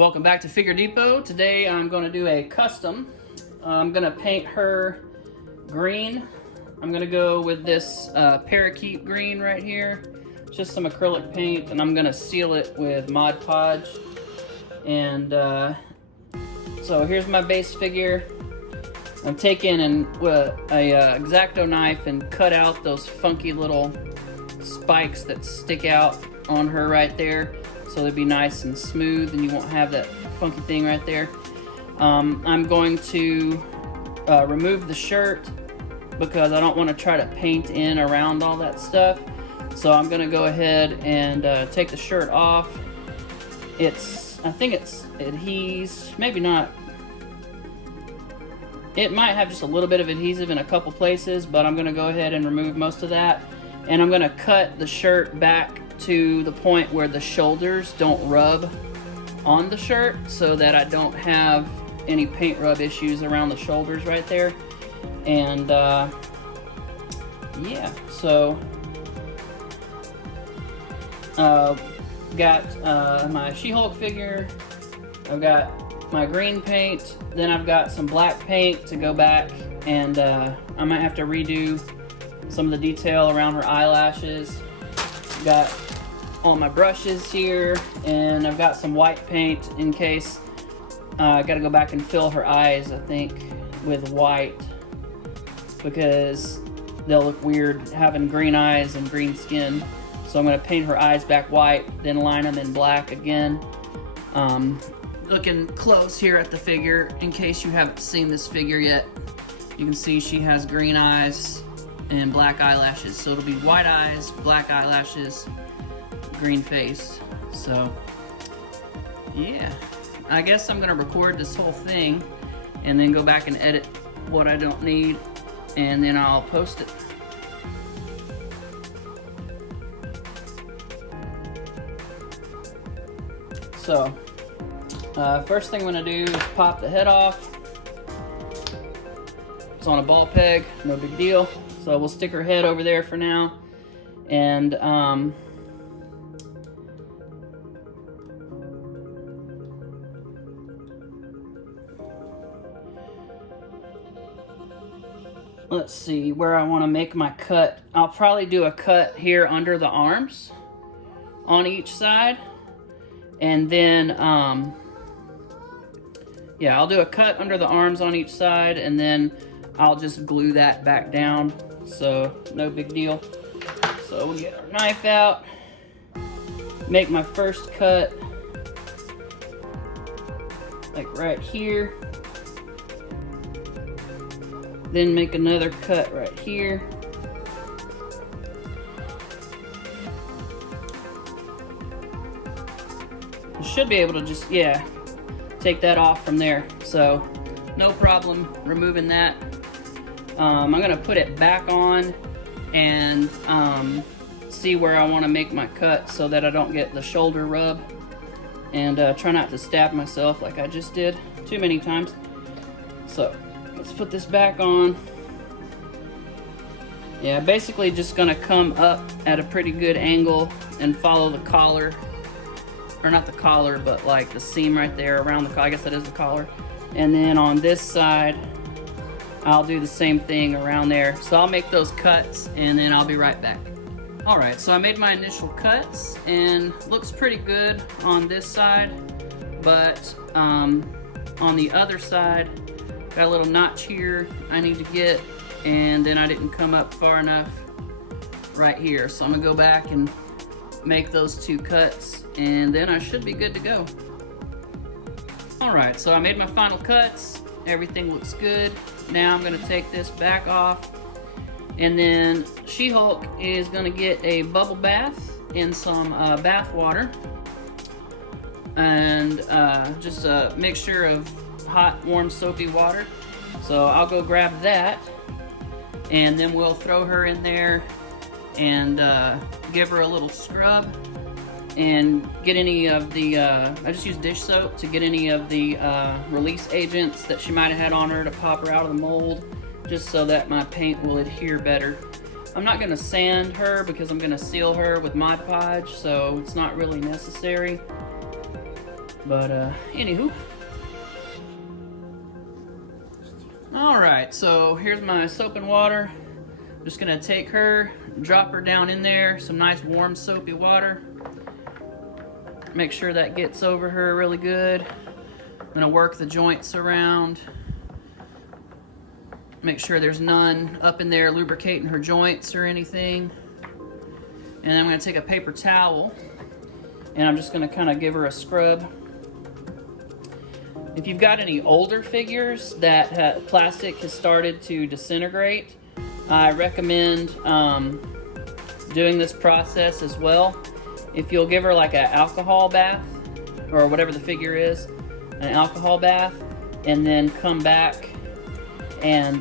Welcome back to Figure Depot. Today I'm going to do a custom. I'm going to paint her green. I'm going to go with this parakeet green right here. Just some acrylic paint, and I'm going to seal it with Mod Podge. And so here's my base figure. I'm taking a X-Acto knife and cut out those funky little spikes that stick out on her right there, so they'll be nice and smooth and you won't have that funky thing right there. I'm going to remove the shirt because I don't want to try to paint in around all that stuff. So I'm going to go ahead and take the shirt off. I think it's adhesive, maybe not. It might have just a little bit of adhesive in a couple places, but I'm going to go ahead and remove most of that. And I'm going to cut the shirt back to the point where the shoulders don't rub on the shirt, so that I don't have any paint rub issues around the shoulders right there. And yeah, so got my She-Hulk figure, I've got my green paint, then I've got some black paint to go back, and I might have to redo some of the detail around her eyelashes. Got all my brushes here, and I've got some white paint in case I gotta go back and fill her eyes, I think, with white, because they'll look weird having green eyes and green skin. So I'm gonna paint her eyes back white, then line them in black again. Looking close here at the figure, in case you haven't seen this figure yet, you can see she has green eyes and black eyelashes. So it'll be white eyes, black eyelashes, green face. So yeah, I guess I'm gonna record this whole thing and then go back and edit what I don't need, and then I'll post it. So first thing I'm gonna do is pop the head off. It's on a ball peg, no big deal. So we'll stick her head over there for now. And let's see where I want to make my cut. I'll probably do a cut here under the arms on each side. And then, yeah, I'll do a cut under the arms on each side, and then I'll just glue that back down. So, no big deal. So, we'll get our knife out, make my first cut, like right here. Then make another cut right here. I should be able to just, yeah, take that off from there. So no problem removing that. I'm gonna put it back on and see where I want to make my cut so that I don't get the shoulder rub, and try not to stab myself like I just did too many times. So let's put this back on. Yeah, basically just gonna come up at a pretty good angle and follow the collar. Or not the collar, but like the seam right there around the collar. I guess that is the collar. And then on this side, I'll do the same thing around there. So I'll make those cuts and then I'll be right back. Alright, so I made my initial cuts and looks pretty good on this side. But on the other side, got a little notch here I need to get, and then I didn't come up far enough right here. So I'm gonna go back and make those two cuts, and then I should be good to go. Alright, so I made my final cuts. Everything looks good. Now I'm gonna take this back off, and then She-Hulk is gonna get a bubble bath in some bath water, and just a mixture of hot, warm, soapy water. So I'll go grab that, and then we'll throw her in there and give her a little scrub and get any of the, I just use dish soap to get any of the release agents that she might have had on her to pop her out of the mold, just so that my paint will adhere better. I'm not going to sand her because I'm going to seal her with Mod Podge, so it's not really necessary. But anywho. Alright, so here's my soap and water. I'm just gonna take her, drop her down in there, some nice warm soapy water. Make sure that gets over her really good. I'm gonna work the joints around. Make sure there's none up in there lubricating her joints or anything. And I'm gonna take a paper towel and I'm just gonna kind of give her a scrub. If you've got any older figures that plastic has started to disintegrate, I recommend doing this process as well. If you'll give her like an alcohol bath, or whatever the figure is, an alcohol bath, and then come back and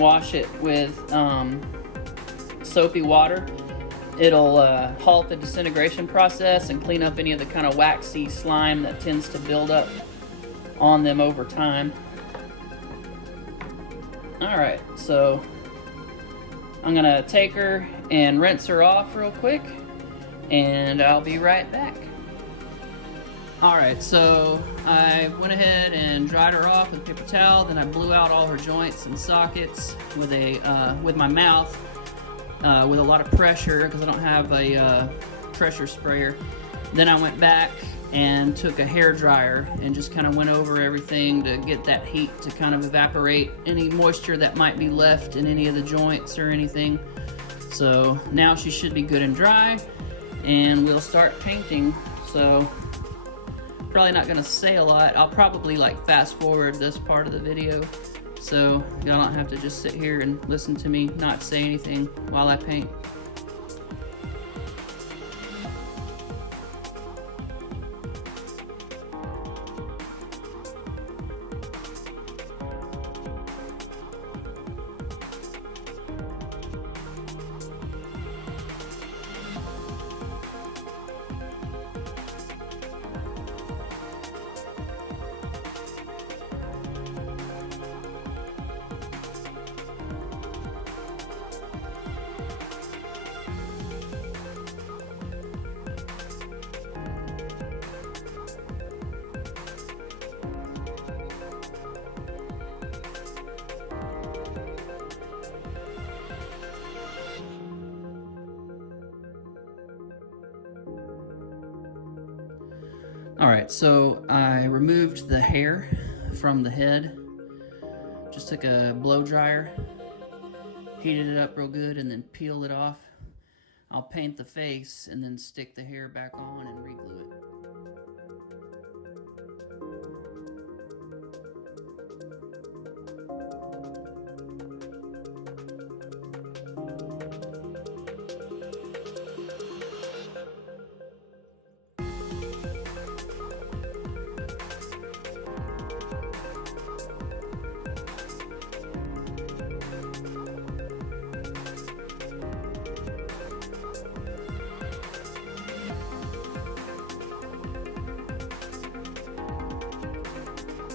wash it with soapy water, it'll halt the disintegration process and clean up any of the kind of waxy slime that tends to build up on them over time. Alright, so I'm gonna take her and rinse her off real quick, and I'll be right back. Alright, so I went ahead and dried her off with a paper towel, then I blew out all her joints and sockets with my mouth with a lot of pressure because I don't have a pressure sprayer. Then I went back and took a hair dryer and just kind of went over everything to get that heat to kind of evaporate any moisture that might be left in any of the joints or anything. So now she should be good and dry, and we'll start painting. So probably not gonna say a lot. I'll probably like fast forward this part of the video so y'all don't have to just sit here and listen to me not say anything while I paint. Alright, so I removed the hair from the head. Just took a blow dryer, heated it up real good, and then peeled it off. I'll paint the face and then stick the hair back on and re-glue it.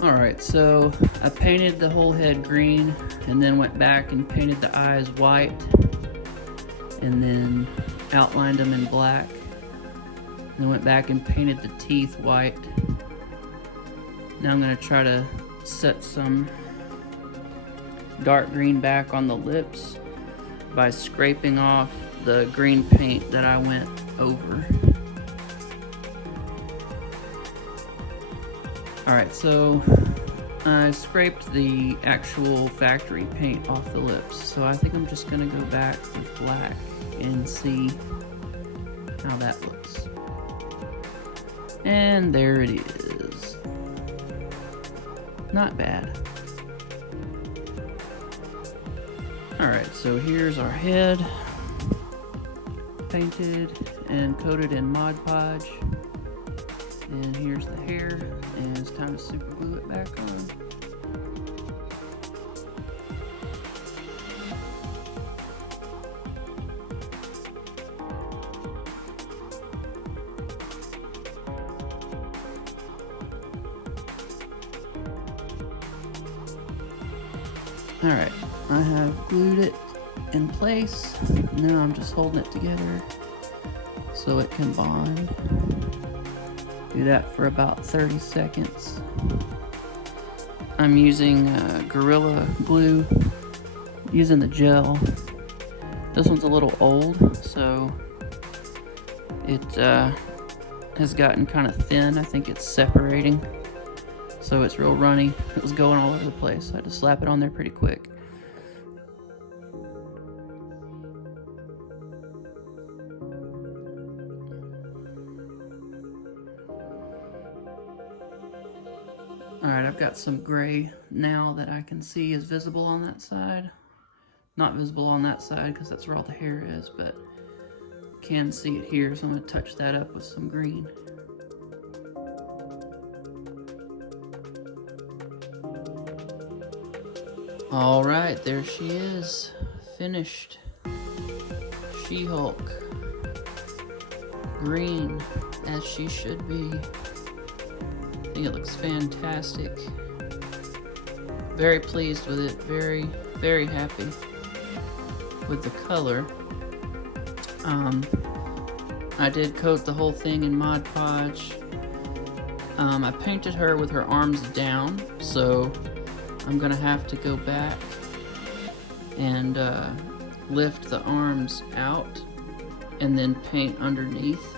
Alright, so I painted the whole head green and then went back and painted the eyes white and then outlined them in black. Then went back and painted the teeth white. Now I'm going to try to set some dark green back on the lips by scraping off the green paint that I went over. Alright, so I scraped the actual factory paint off the lips, so I think I'm just going to go back with black and see how that looks. And there it is. Not bad. Alright, so here's our head, painted and coated in Mod Podge. And here's the hair, and it's time to super glue it back on. Alright, I have glued it in place. Now I'm just holding it together so it can bond. Do that for about 30 seconds. I'm using Gorilla Glue, using the gel. This one's a little old, so it has gotten kind of thin. I think it's separating, so it's real runny. It was going all over the place, so I had to slap it on there pretty quick. Alright, I've got some gray now that I can see is visible on that side. Not visible on that side because that's where all the hair is, but can see it here, so I'm going to touch that up with some green. Alright, there she is. Finished. She-Hulk. Green, as she should be. I think it looks fantastic. Very pleased with it. Very, very happy with the color. I did coat the whole thing in Mod Podge. I painted her with her arms down, so I'm gonna have to go back and lift the arms out and then paint underneath,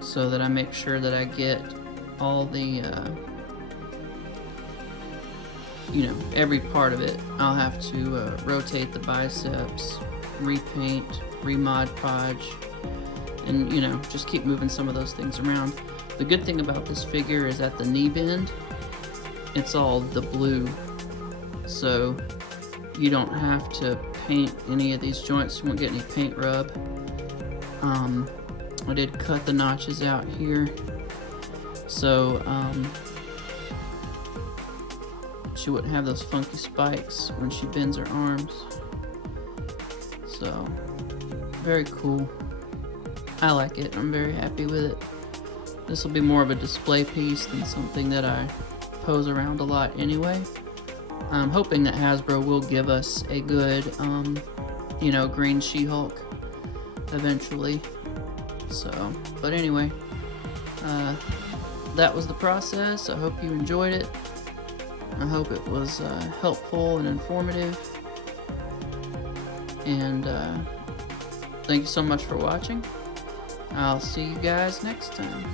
so that I make sure that I get all the, you know, every part of it. I'll have to rotate the biceps, repaint, re-Mod Podge, and, you know, just keep moving some of those things around. The good thing about this figure is at the knee bend, it's all the blue, so you don't have to paint any of these joints. You won't get any paint rub. I did cut the notches out here, so she wouldn't have those funky spikes when she bends her arms. So, very cool. I like it. I'm very happy with it. This will be more of a display piece than something that I pose around a lot anyway. I'm hoping that Hasbro will give us a good, you know, green She-Hulk eventually. So, but anyway, that was the process. I hope you enjoyed it. I hope it was helpful and informative. And thank you so much for watching. I'll see you guys next time.